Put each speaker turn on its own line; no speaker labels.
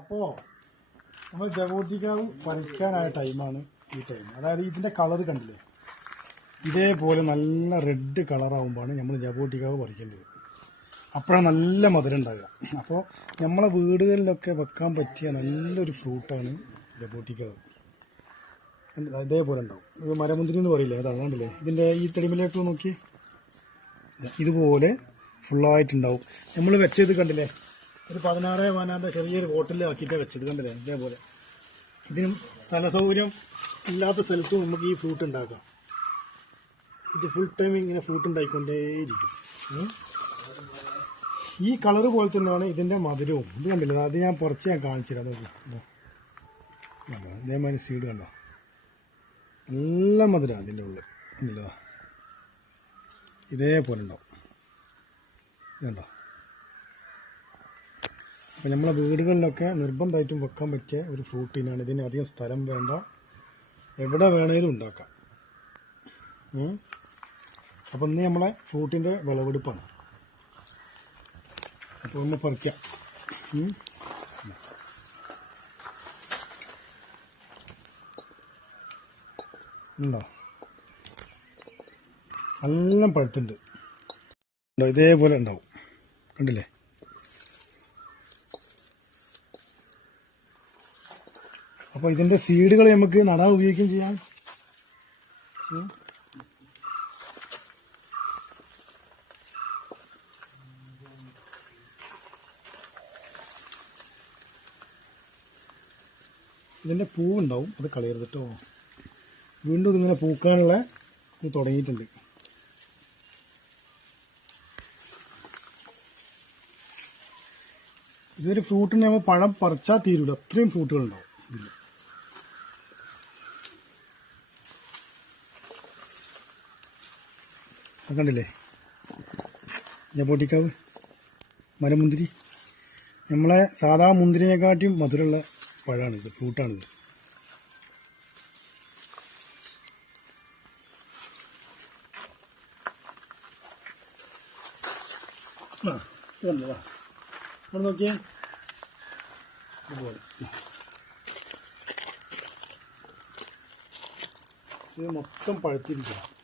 അപ്പോൾ നമ്മൾ ജഗോട്ടിക്കാവ് വരയ്ക്കാനായ ടൈമാണ് ഈ ടൈം. അതായത് ഇതിന്റെ കളർ കണ്ടില്ലേ? ഇതേപോലെ നല്ല റെഡ് കളറാകുമ്പോഴാണ് നമ്മൾ ജഗോട്ടിക്കാവ് പറിക്കേണ്ടത്. അപ്പോഴാണ് നല്ല മധുരം ഉണ്ടാകുക അപ്പോൾ നമ്മളെ വീടുകളിലൊക്കെ വെക്കാൻ പറ്റിയ നല്ലൊരു ഫ്രൂട്ടാണ് ജബോട്ടിക്കാവ്? ഇതേപോലെ ഉണ്ടാവും. ഇത് മരമുന്തിരി എന്ന് പറയില്ലേ? അത് കണ്ടില്ലേ? ഇതിന്റെ ഈ തെളിമിലേക്ക് നോക്കി. ഇതുപോലെ ഫുള്ളായിട്ടുണ്ടാവും നമ്മൾ വെച്ചത് കണ്ടില്ലേ? ഒരു പതിനാറ് പതിനാറ് ചെറിയൊരു ഹോട്ടലിൽ ആക്കിയിട്ടാണ് വെച്ചത് കണ്ടില്ലേ ഇതേപോലെ. ഇതിനും സ്ഥല സൗകര്യം ഇല്ലാത്ത സ്ഥലത്തും നമുക്ക് ഈ ഫ്രൂട്ട് ഉണ്ടാക്കാം. ഇത് ഫുൾ ടൈം ഇങ്ങനെ ഫ്രൂട്ട് ഉണ്ടായിക്കൊണ്ടേയിരിക്കും. ഈ കളറ് പോലെ തന്നെയാണ് ഇതിന്റെ മധുരവും. ഇത് കണ്ടില്ല? അത് ഞാൻ കുറച്ച് ഞാൻ കാണിച്ചിരുന്നു അതേമാതിരി. കണ്ടോ? സീഡ് കണ്ടോ? നല്ല മധുരമാണ് ഇതിന്റെ ഉള്ളിൽ കണ്ടില്ല? ഇതേപോലെ ഉണ്ടാവും. ഇതുണ്ടോ? അപ്പം നമ്മളെ വീടുകളിലൊക്കെ നിർബന്ധമായിട്ടും വെക്കാൻ പറ്റിയ ഒരു ഫ്രൂട്ടിനാണ്. ഇതിന് അധികം സ്ഥലം വേണ്ട. എവിടെ വേണേലും ഉണ്ടാക്കാം. അപ്പോൾ അപ്പം ഇന്ന് നമ്മളെ ഫ്രൂട്ടിന്റെ വിളവെടുപ്പാണ്. അപ്പോൾ ഒന്ന് പറിക്കാം. ഉണ്ടോ? നല്ല പഴുത്തുണ്ട്. ഇതേപോലെ ഉണ്ടാവും. കണ്ടില്ലേ? അപ്പോൾ ഇതിന്റെ സീഡുകൾ നമുക്ക് നടാൻ ഉപയോഗിക്കുകയും ചെയ്യാം. ഇതിന്റെ പൂവുണ്ടാവും. അത് കളയരുത് കേട്ടോ വീണ്ടും ഇതിങ്ങനെ പൂക്കാനുള്ള ഇത് തുടങ്ങിയിട്ടുണ്ട്. ഇതൊരു ഫ്രൂട്ടിന് നമ്മൾ പഴം പറിച്ചാൽ തീരൂല. അത്രയും ഫ്രൂട്ടുകൾ ഉണ്ടാവും കണ്ടില്ലേ? ജബോട്ടിക്കാവ് മരമുന്തിരി. നമ്മളെ സാധാ മുന്തിരിനെക്കാട്ടിയും മധുരമുള്ള പഴമാണിത് ഫ്രൂട്ടാണിത്. നോക്കിയേ. ഇത് മൊത്തം പഴുത്തിരിക്കണം